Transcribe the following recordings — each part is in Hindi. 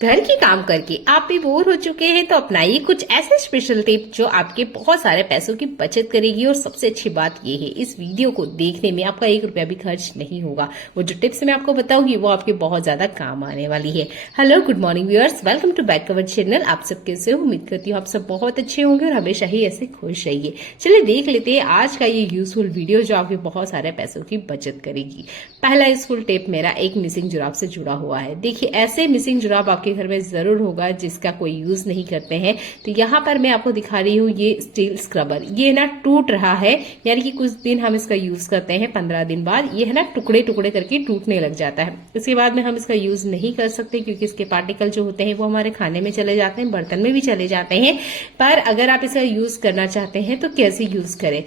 घर के काम करके आप भी बोर हो चुके हैं तो अपनाइए कुछ ऐसे स्पेशल टिप जो आपके बहुत सारे पैसों की बचत करेगी। और सबसे अच्छी बात ये है, इस वीडियो को देखने में आपका 1 रुपया भी खर्च नहीं होगा। वो जो टिप्स मैं आपको बताऊंगी वो आपके बहुत ज्यादा काम आने वाली है। Hello, good morning viewers, welcome to back our channel. आप सब कैसे हो? उम्मीद करती हूँ आप सब बहुत अच्छे होंगे और हमेशा ही ऐसे खुश रहिए। चलिए देख लेते हैं आज का ये यूजफुल वीडियो जो आपके बहुत सारे पैसों की बचत करेगी। पहला यूजफुल टिप मेरा एक मिसिंग जुराब से जुड़ा हुआ है। देखिए, ऐसे मिसिंग जुराब आपके घर में जरूर होगा जिसका कोई यूज नहीं करते हैं। तो यहाँ पर मैं आपको दिखा रही हूँ ये स्टील स्क्रबर, ये ना टूट रहा है, यानी कि कुछ दिन हम इसका यूज करते हैं, 15 दिन बाद ये है ना टुकड़े टुकड़े करके टूटने लग जाता है। इसके बाद में हम इसका यूज नहीं कर सकते क्योंकि इसके पार्टिकल जो होते हैं वो हमारे खाने में चले जाते हैं, बर्तन में भी चले जाते हैं। पर अगर आप इसका यूज करना चाहते हैं तो कैसे यूज करें?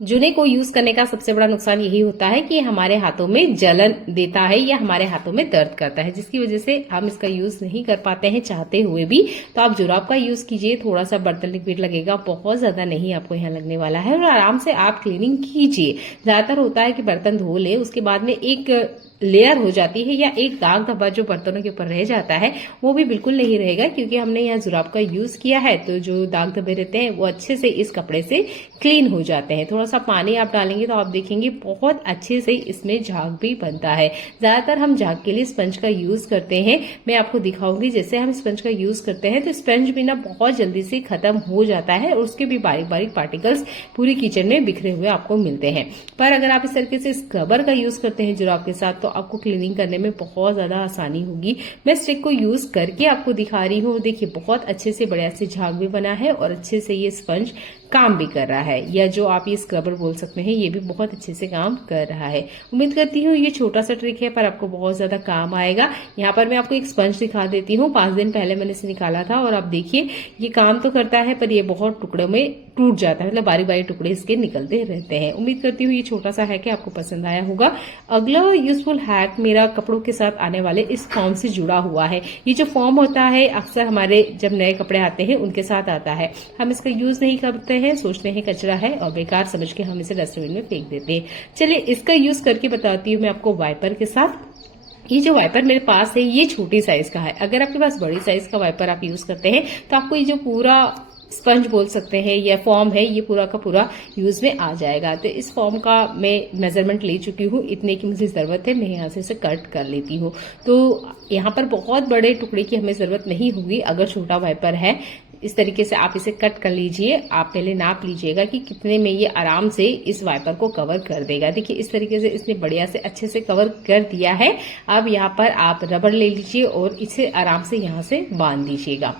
जूने को यूज करने का सबसे बड़ा नुकसान यही होता है कि हमारे हाथों में जलन देता है या हमारे हाथों में दर्द करता है, जिसकी वजह से हम इसका यूज नहीं कर पाते हैं चाहते हुए भी। तो आप जुराब का यूज कीजिए, थोड़ा सा बर्तन लिक्विड लगेगा, बहुत ज्यादा नहीं आपको यहाँ लगने वाला है, और आराम से आप क्लीनिंग कीजिए। ज्यादातर होता है कि बर्तन धो ले, उसके बाद में एक लेयर हो जाती है या एक दाग धब्बा जो बर्तनों के ऊपर रह जाता है वो भी बिल्कुल नहीं रहेगा, क्योंकि हमने यहाँ जुराब का यूज किया है। तो जो दाग धब्बे रहते हैं वो अच्छे से इस कपड़े से क्लीन हो जाते हैं। थोड़ा सा पानी आप डालेंगे तो आप देखेंगे बहुत अच्छे से इसमें झाग भी बनता है। ज्यादातर हम झाग के लिए स्पंज का यूज करते हैं। मैं आपको दिखाऊंगी जैसे हम स्पंज का यूज करते हैं तो स्पंज भी ना बहुत जल्दी से खत्म हो जाता है और उसके भी बारीक बारीक पार्टिकल्स पूरी किचन में बिखरे हुए आपको मिलते हैं। पर अगर आप इस तरीके से स्क्रबर का यूज करते हैं जुराब के साथ तो आपको क्लीनिंग करने में बहुत ज्यादा आसानी होगी। मैं स्टिक को यूज करके आपको दिखा रही हूँ। देखिए, बहुत अच्छे से बढ़िया से झाग भी बना है और अच्छे से ये स्पंज काम भी कर रहा है, या जो आप ये स्क्रबर बोल सकते हैं, ये भी बहुत अच्छे से काम कर रहा है। उम्मीद करती हूँ ये छोटा सा ट्रिक है पर आपको बहुत ज्यादा काम आएगा। यहाँ पर मैं आपको एक स्पंज दिखा देती हूँ। 5 दिन पहले मैंने इसे निकाला था और आप देखिए ये काम तो करता है पर ये बहुत टुकड़ों में टूट जाता है, मतलब बारी बारी टुकड़े इसके निकलते रहते हैं। उम्मीद करती हूँ ये छोटा सा हैक आपको पसंद आया होगा। अगला यूजफुल हैक मेरा कपड़ों के साथ आने वाले इस फॉर्म से जुड़ा हुआ है। ये जो फॉर्म होता है अक्सर हमारे जब नए कपड़े आते हैं उनके साथ आता है। हम इसका यूज नहीं करते हैं, सोचते हैं कचरा है और बेकार समझ के हम इसे डस्टबिन में फेंक देते हैं। चलिए इसका यूज करके बताती हूँ मैं आपको वाइपर के साथ। ये जो वाइपर मेरे पास है ये छोटी साइज का है। अगर आपके पास बड़ी साइज का वाइपर आप यूज करते हैं तो आपको ये जो पूरा स्पंज बोल सकते हैं या फॉर्म है ये पूरा का पूरा यूज में आ जाएगा। तो इस फॉर्म का मैं मेजरमेंट ले चुकी हूँ, इतने की मुझे जरूरत है, मैं यहाँ से इसे कट कर लेती हूँ। तो यहाँ पर बहुत बड़े टुकड़े की हमें जरूरत नहीं होगी अगर छोटा वाइपर है। इस तरीके से आप इसे कट कर लीजिए। आप पहले नाप लीजिएगा कि कितने में ये आराम से इस वाइपर को कवर कर देगा। देखिए इस तरीके से इसने बढ़िया से अच्छे से कवर कर दिया है। अब यहाँ पर आप रबड़ ले लीजिए और इसे आराम से यहाँ से बांध दीजिएगा,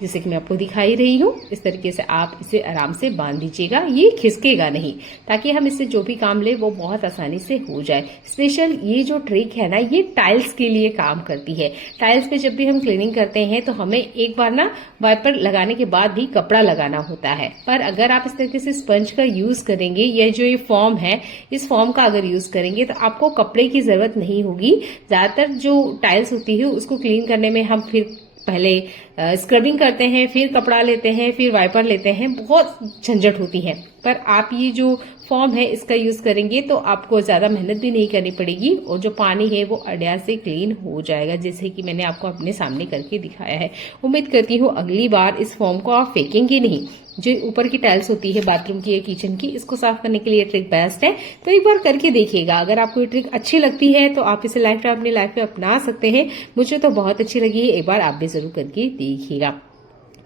जैसे कि मैं आपको दिखाई रही हूँ। इस तरीके से आप इसे आराम से बांध दीजिएगा, ये खिसकेगा नहीं, ताकि हम इससे जो भी काम ले वो बहुत आसानी से हो जाए। स्पेशल ये जो ट्रिक है ना ये टाइल्स के लिए काम करती है। टाइल्स पे जब भी हम क्लीनिंग करते हैं तो हमें एक बार ना वाइपर लगाने के बाद भी कपड़ा लगाना होता है। पर अगर आप इस तरीके से स्पंज का यूज करेंगे या जो ये फॉर्म है इस फॉर्म का अगर यूज करेंगे तो आपको कपड़े की जरूरत नहीं होगी। ज्यादातर जो टाइल्स होती है उसको क्लीन करने में हम फिर पहले स्क्रबिंग करते हैं, फिर कपड़ा लेते हैं, फिर वाइपर लेते हैं, बहुत झंझट होती है। पर आप ये जो फॉर्म है इसका यूज करेंगे तो आपको ज्यादा मेहनत भी नहीं करनी पड़ेगी और जो पानी है वो अड़िया से क्लीन हो जाएगा, जैसे कि मैंने आपको अपने सामने करके दिखाया है। उम्मीद करती हूँ अगली बार इस फॉर्म को आप फेंकेंगे नहीं। जो ऊपर की टाइल्स होती है बाथरूम की या किचन की, इसको साफ करने के लिए ट्रिक बेस्ट है। तो एक बार करके देखिएगा। अगर आपको ये ट्रिक अच्छी लगती है तो आप इसे लाइफ टाइम अपनी लाइफ में अपना सकते हैं। मुझे तो बहुत अच्छी लगी है, एक बार आप भी जरूर करके देखिएगा।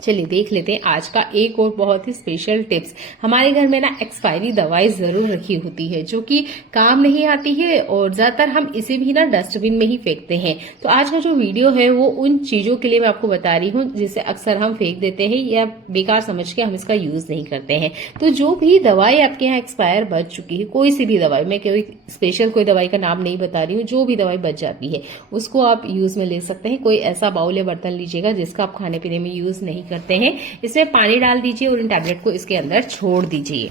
चलिए देख लेते हैं आज का एक और बहुत ही स्पेशल टिप्स। हमारे घर में ना एक्सपायरी दवाई जरूर रखी होती है जो कि काम नहीं आती है और ज्यादातर हम इसे भी ना डस्टबिन में ही फेंकते हैं। तो आज का जो वीडियो है वो उन चीजों के लिए मैं आपको बता रही हूँ जिसे अक्सर हम फेंक देते हैं या बेकार समझ के हम इसका यूज नहीं करते हैं। तो जो भी दवाई आपके यहाँ एक्सपायर बच चुकी है, कोई सी भी दवाई, मैं कोई स्पेशल कोई दवाई का नाम नहीं बता रही हूँ, जो भी दवाई बच जाती है उसको आप यूज में ले सकते हैं। कोई ऐसा बाउल या बर्तन लीजिएगा जिसका आप खाने पीने में यूज नहीं करते हैं, इसमें पानी डाल दीजिए और इन टैबलेट को इसके अंदर छोड़ दीजिए।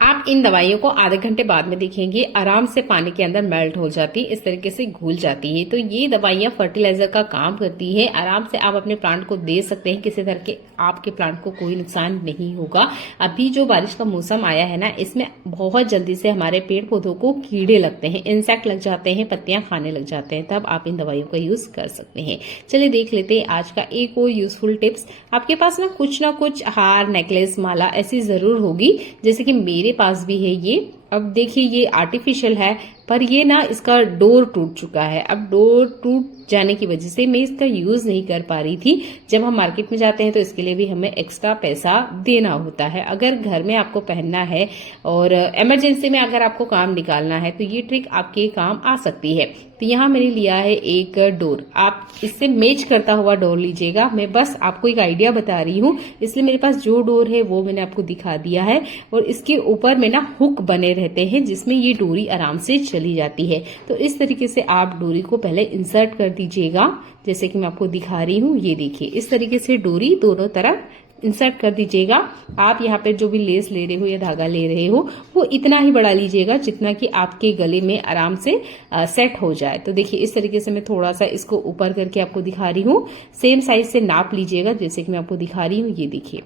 आप आप इन दवाइयों को आधे घंटे बाद में देखेंगे आराम से पानी के अंदर मेल्ट हो जाती है, इस तरीके से घुल जाती है। तो ये दवाइयां फर्टिलाइजर का काम करती है। आराम से आप अपने प्लांट को दे सकते हैं, किसी तरह के आपके प्लांट को कोई नुकसान नहीं होगा। अभी जो बारिश का मौसम आया है ना, इसमें बहुत जल्दी से हमारे पेड़ पौधों को कीड़े लगते हैं, इंसेक्ट लग जाते हैं, पत्तियां खाने लग जाते हैं, तब आप इन दवाइयों का यूज कर सकते हैं। चलिए देख लेते हैं आज का एक और यूजफुल टिप्स। आपके पास ना कुछ हार, नेकलेस, माला ऐसी जरूर होगी, जैसे कि मेरे पास भी है ये। अब देखिए ये आर्टिफिशियल है, पर ये ना इसका डोर टूट चुका है। अब डोर टूट जाने की वजह से मैं इसका यूज नहीं कर पा रही थी। जब हम मार्केट में जाते हैं तो इसके लिए भी हमें एक्स्ट्रा पैसा देना होता है। अगर घर में आपको पहनना है और इमरजेंसी में अगर आपको काम निकालना है तो ये ट्रिक आपके काम आ सकती है। तो यहाँ मैंने लिया है एक डोर, आप इससे मैच करता हुआ डोर लीजिएगा। मैं बस आपको एक आइडिया बता रही हूँ, इसलिए मेरे पास जो डोर है वो मैंने आपको दिखा दिया है। और इसके ऊपर में ना हुक बने रहते हैं जिसमें ये डोरी आराम से चली जाती है। तो इस तरीके से आप डोरी को पहले इंसर्ट कर दीजिएगा, जैसे कि मैं आपको दिखा रही हूँ। ये देखिए इस तरीके से डोरी दोनों तरफ इंसर्ट कर दीजिएगा। आप यहाँ पे जो भी लेस ले रहे हो या धागा ले रहे हो वो इतना ही बड़ा लीजिएगा जितना कि आपके गले में आराम से सेट हो जाए। तो देखिए इस तरीके से मैं थोड़ा सा इसको ऊपर करके आपको दिखा रही हूँ। सेम साइज से नाप लीजिएगा, जैसे कि मैं आपको दिखा रही हूँ। ये देखिए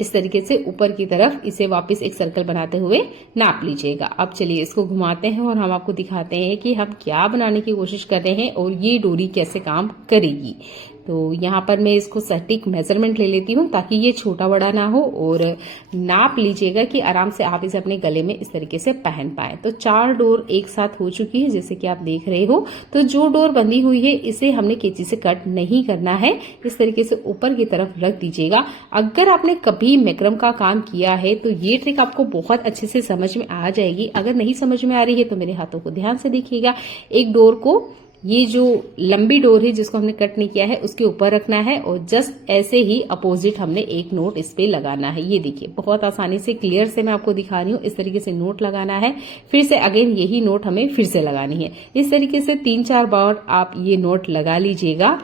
इस तरीके से ऊपर की तरफ इसे वापस एक सर्कल बनाते हुए नाप लीजिएगा। अब चलिए इसको घुमाते हैं और हम आपको दिखाते हैं कि हम क्या बनाने की कोशिश कर रहे हैं और ये डोरी कैसे काम करेगी। तो यहाँ पर मैं इसको सटीक मेजरमेंट ले लेती हूँ ताकि ये छोटा बड़ा ना हो, और नाप लीजिएगा कि आराम से आप इसे अपने गले में इस तरीके से पहन पाए। तो 4 डोर एक साथ हो चुकी है, जैसे कि आप देख रहे हो। तो जो डोर बंधी हुई है इसे हमने कैंची से कट नहीं करना है, इस तरीके से ऊपर की तरफ रख दीजिएगा। अगर आपने कभी मैक्रम का काम किया है तो ये ट्रिक आपको बहुत अच्छे से समझ में आ जाएगी। अगर नहीं समझ में आ रही है तो मेरे हाथों को ध्यान से देखिएगा। एक डोर को, ये जो लंबी डोर है जिसको हमने कट नहीं किया है, उसके ऊपर रखना है और जस्ट ऐसे ही अपोजिट हमने एक नोट इस पे लगाना है। ये देखिए बहुत आसानी से क्लियर से मैं आपको दिखा रही हूँ। इस तरीके से नोट लगाना है, फिर से अगेन यही नोट हमें फिर से लगानी है। इस तरीके से 3-4 बार आप ये नोट लगा लीजिएगा,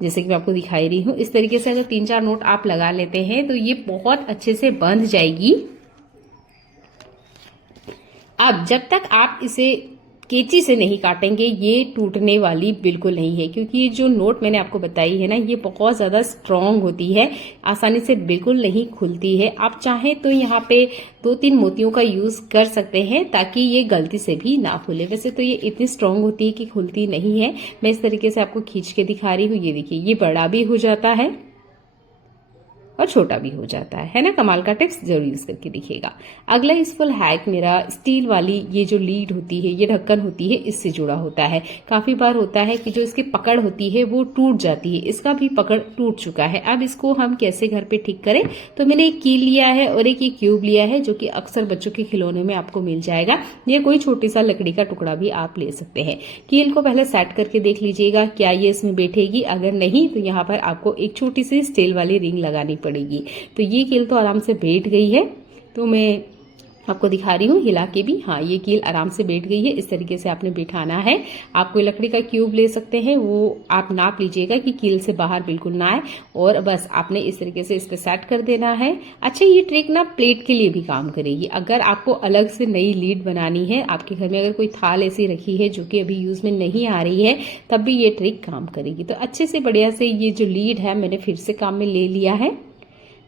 जैसे कि मैं आपको दिखाई रही हूँ। इस तरीके से अगर 3-4 नोट आप लगा लेते हैं तो ये बहुत अच्छे से बंध जाएगी। अब जब तक आप इसे कैंची से नहीं काटेंगे ये टूटने वाली बिल्कुल नहीं है, क्योंकि ये जो नोट मैंने आपको बताई है ना, ये बहुत ज्यादा स्ट्रांग होती है, आसानी से बिल्कुल नहीं खुलती है। आप चाहें तो यहाँ पे 2-3 मोतियों का यूज कर सकते हैं ताकि ये गलती से भी ना खुले। वैसे तो ये इतनी स्ट्रांग होती है कि खुलती नहीं है। मैं इस तरीके से आपको खींच के दिखा रही हूँ। ये देखिए ये बड़ा भी हो जाता है और छोटा भी हो जाता है ना। कमाल का टिप्स जरूर यूज करके दिखिएगा। अगला यूजफुल हैक मेरा स्टील वाली ये जो लीड होती है, ये ढक्कन होती है, इससे जुड़ा होता है। काफी बार होता है कि जो इसकी पकड़ होती है वो टूट जाती है। इसका भी पकड़ टूट चुका है। अब इसको हम कैसे घर पे ठीक करें, तो मैंने एक कील लिया है और एक ये क्यूब लिया है, जो कि अक्सर बच्चों के खिलौने में आपको मिल जाएगा। ये कोई छोटी सा लकड़ी का टुकड़ा भी आप ले सकते हैं। कील को पहले सेट करके देख लीजिएगा क्या ये इसमें बैठेगी। अगर नहीं तो यहाँ पर आपको एक छोटी सी स्टील वाली रिंग लगानी पड़ेगी। तो ये कील तो आराम से बैठ गई है, तो मैं आपको दिखा रही हूँ हिला के भी। हाँ ये कील आराम से बैठ गई है। इस तरीके से आपने बिठाना है। आप कोई लकड़ी का क्यूब ले सकते हैं, वो आप नाप लीजिएगा कि कील से बाहर बिल्कुल ना आए, और बस आपने इस तरीके से इस पे सेट कर देना है। अच्छा ये ट्रिक ना प्लेट के लिए भी काम करेगी। अगर आपको अलग से नई लीड बनानी है, आपके घर में अगर कोई थाल ऐसी रखी है जो कि अभी यूज में नहीं आ रही है, तब भी ये ट्रिक काम करेगी। तो अच्छे से बढ़िया से ये जो लीड है मैंने फिर से काम में ले लिया है।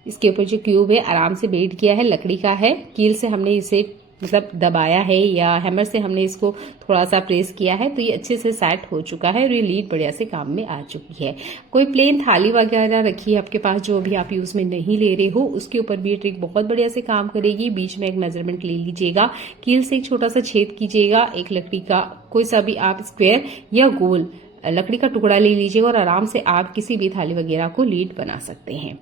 इसके ऊपर जो क्यूब है आराम से बैठ गया है, लकड़ी का है। कील से हमने इसे मतलब दबाया है या हैमर से हमने इसको थोड़ा सा प्रेस किया है, तो ये अच्छे से सेट हो चुका है और ये लीड बढ़िया से काम में आ चुकी है। कोई प्लेन थाली वगैरह रखी है आपके पास जो अभी आप यूज में नहीं ले रहे हो, उसके ऊपर भी ये ट्रिक बहुत बढ़िया से काम करेगी। बीच में एक मेजरमेंट ले लीजिएगा, कील से एक छोटा सा छेद कीजिएगा, एक लकड़ी का कोई सा भी आप स्क्वायर या गोल लकड़ी का टुकड़ा ले लीजिएगा और आराम से आप किसी भी थाली वगैरह को लीड बना सकते हैं।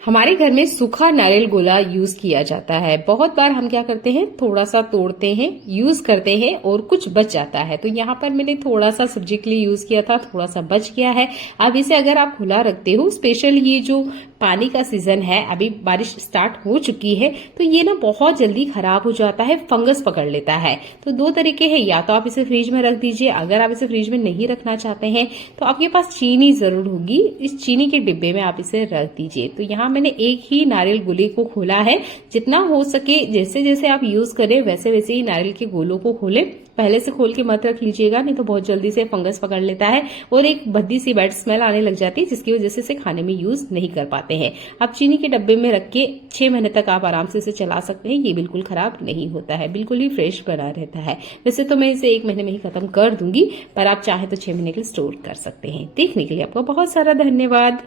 हमारे घर में सूखा नारियल गोला यूज किया जाता है। बहुत बार हम क्या करते हैं, थोड़ा सा तोड़ते हैं, यूज करते हैं और कुछ बच जाता है। तो यहाँ पर मैंने थोड़ा सा सब्जी के लिए यूज किया था, थोड़ा सा बच गया है। अब इसे अगर आप खुला रखते हो, स्पेशल ये जो पानी का सीजन है, अभी बारिश स्टार्ट हो चुकी है, तो ये ना बहुत जल्दी खराब हो जाता है, फंगस पकड़ लेता है। तो 2 तरीके हैं, या तो आप इसे फ्रिज में रख दीजिए। अगर आप इसे फ्रिज में नहीं रखना चाहते हैं तो आपके पास चीनी जरूर होगी, इस चीनी के डिब्बे में आप इसे रख दीजिए। तो यहाँ मैंने एक ही नारियल गोले को खोला है। जितना हो सके जैसे जैसे आप यूज करें वैसे वैसे ही नारियल के गोलों को खोलें। पहले से खोल के मत रख लीजिएगा, नहीं तो बहुत जल्दी से फंगस पकड़ लेता है और एक भद्दी सी बैड स्मेल आने लग जाती है, जिसकी वजह से इसे खाने में यूज नहीं कर पाते हैं। आप चीनी के डब्बे में रख के 6 महीने तक आप आराम से इसे चला सकते हैं। ये बिल्कुल खराब नहीं होता है, बिल्कुल ही फ्रेश बना रहता है। वैसे तो मैं इसे 1 महीने में ही खत्म कर दूंगी, पर आप चाहे तो 6 महीने के लिए स्टोर कर सकते हैं। देखने के लिए आपका बहुत सारा धन्यवाद।